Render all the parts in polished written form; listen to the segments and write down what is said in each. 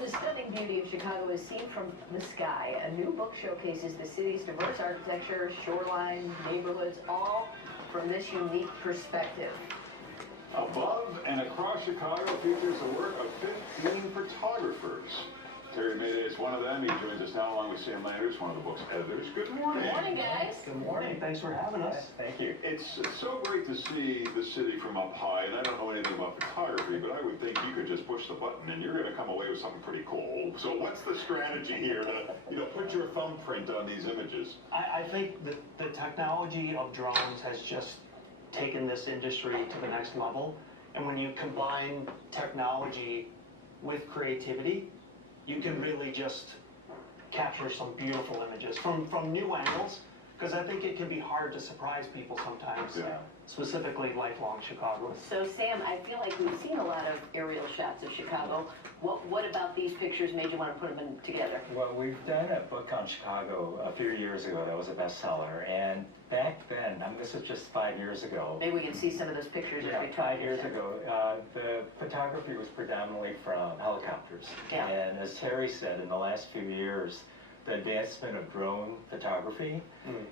The stunning beauty of Chicago is seen from the sky. A new book showcases the city's diverse architecture, shoreline, neighborhoods, all from this unique perspective. Above and Across Chicago features the work of 15 photographers. Terry Mayday is one of them. He joins us now along with Sam Landers, one of the book's editors. Good morning. Good morning, guys. Good morning. Thanks for having us. Thank you. It's so great to see the city from up high, and I don't know anything about photography, but I would think you could just push the button and you're going to come away with something pretty cool. So what's the strategy here to, put your thumbprint on these images? I think that the technology of drones has just taken this industry to the next level. And when you combine technology with creativity, you can really just capture some beautiful images from new angles, because I think it can be hard to surprise people sometimes, specifically lifelong Chicagoans. So, Sam, I feel like we've seen a lot of aerial shots of Chicago. What about these pictures made you want to put them together? Well, we've done a book on Chicago a few years ago that was a bestseller, and back then, this was just 5 years ago. Maybe we can see some of those pictures as we talk. 5 years ago, the photography was predominantly from helicopters. Yeah. And as Terry said, in the last few years, the advancement of drone photography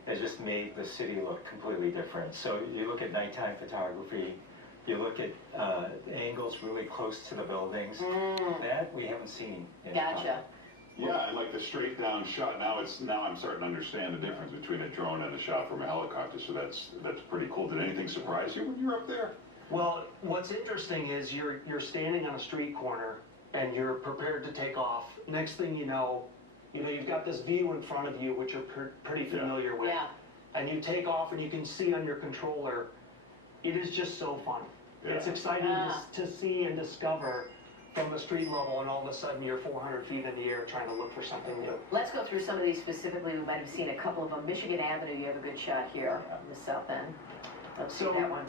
has just made the city look completely different. So you look at nighttime photography, you look at angles really close to the buildings, that we haven't seen in Gotcha. Chicago. Yeah, and like the straight down shot, now I'm starting to understand the difference between a drone and a shot from a helicopter, so that's pretty cool. Did anything surprise you when you were up there? Well, what's interesting is you're standing on a street corner and you're prepared to take off. Next thing you know, you've got this view in front of you, which you're pretty familiar with. Yeah. And you take off and you can see on your controller. It is just so fun. Yeah. It's exciting to see and discover from the street level, and all of a sudden you're 400 feet in the air trying to look for something new. Let's go through some of these specifically. We might have seen a couple of them. Michigan Avenue, you have a good shot here on the south end. Let's see that one.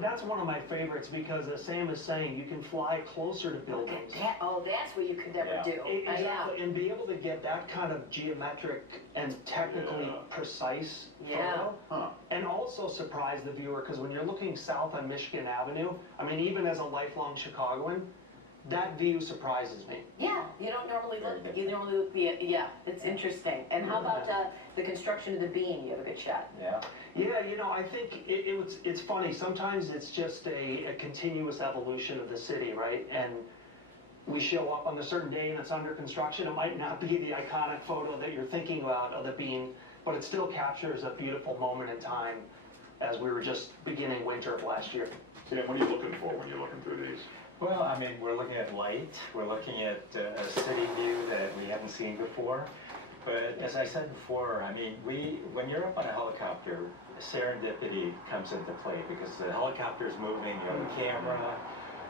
That's one of my favorites because, as Sam is saying, you can fly closer to buildings. Oh, that's what you could never do. Exactly, and be able to get that kind of geometric and technically precise photo. And also surprise the viewer, because when you're looking south on Michigan Avenue, even as a lifelong Chicagoan, that view surprises me. Yeah, you don't normally look, it's interesting. And how about the construction of the beam? You have a good shot. Yeah, I think it's funny. Sometimes it's just a continuous evolution of the city, right? And we show up on a certain day and it's under construction. It might not be the iconic photo that you're thinking about of the beam, but it still captures a beautiful moment in time as we were just beginning winter of last year. Sam, what are you looking for when you're looking through these? Well, we're looking at light, we're looking at a city view that we haven't seen before. But as I said before, when you're up on a helicopter, serendipity comes into play because the helicopter's moving, you have a camera,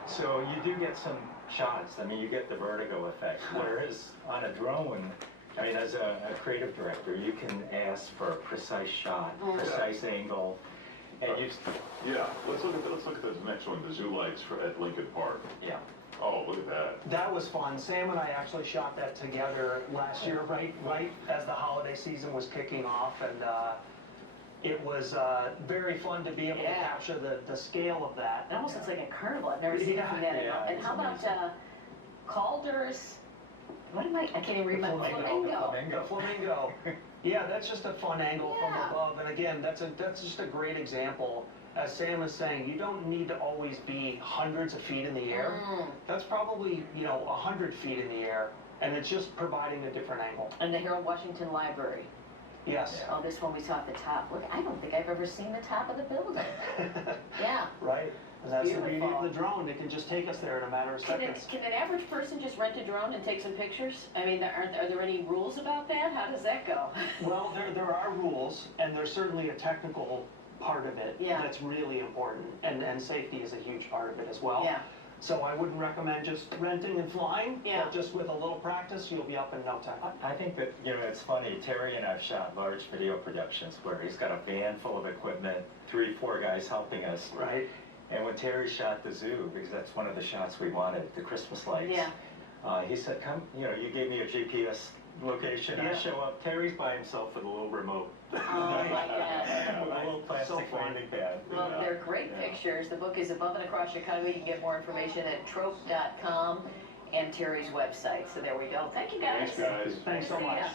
so you do get some shots. You get the vertigo effect. Whereas on a drone, as a creative director, you can ask for a precise shot, precise angle. And let's look at the next one, the zoo lights at Lincoln Park. Yeah. Oh, look at that. That was fun. Sam and I actually shot that together last year, right as the holiday season was kicking off, and it was very fun to be able to capture the scale of that. It almost looks like a carnival. I've never seen anything that. And how about Calder's? I can't even read my flamingo. The flamingo. Yeah, that's just a fun angle from above. And again, that's just a great example. As Sam is saying, you don't need to always be hundreds of feet in the air. That's probably 100 feet in the air, and it's just providing a different angle. And the Harold Washington Library. Yes. Oh, this one we saw at the top. Look, I don't think I've ever seen the top of the building. Yeah. Right. And that's the beauty of the drone. It can just take us there in a matter of seconds. Can an average person just rent a drone and take some pictures? Are there any rules about that? How does that go? Well, there are rules, and there's certainly a technical part of it that's really important, and safety is a huge part of it as well. Yeah. So I wouldn't recommend just renting and flying, but just with a little practice, you'll be up in no time. I think that, it's funny, Terry and I've shot large video productions where he's got a van full of equipment, 3-4 guys helping us. Right. And when Terry shot the zoo, because that's one of the shots we wanted, the Christmas lights, he said, come, you gave me a GPS location. I show up, Terry's by himself with a little remote. Oh my God. With a little plastic landing pad. Well, they're great pictures. The book is Above and Across Chicago. You can get more information at trope.com. and Terry's website. So there we go. Thank you, guys. Thanks, guys. Thanks so See much. ya.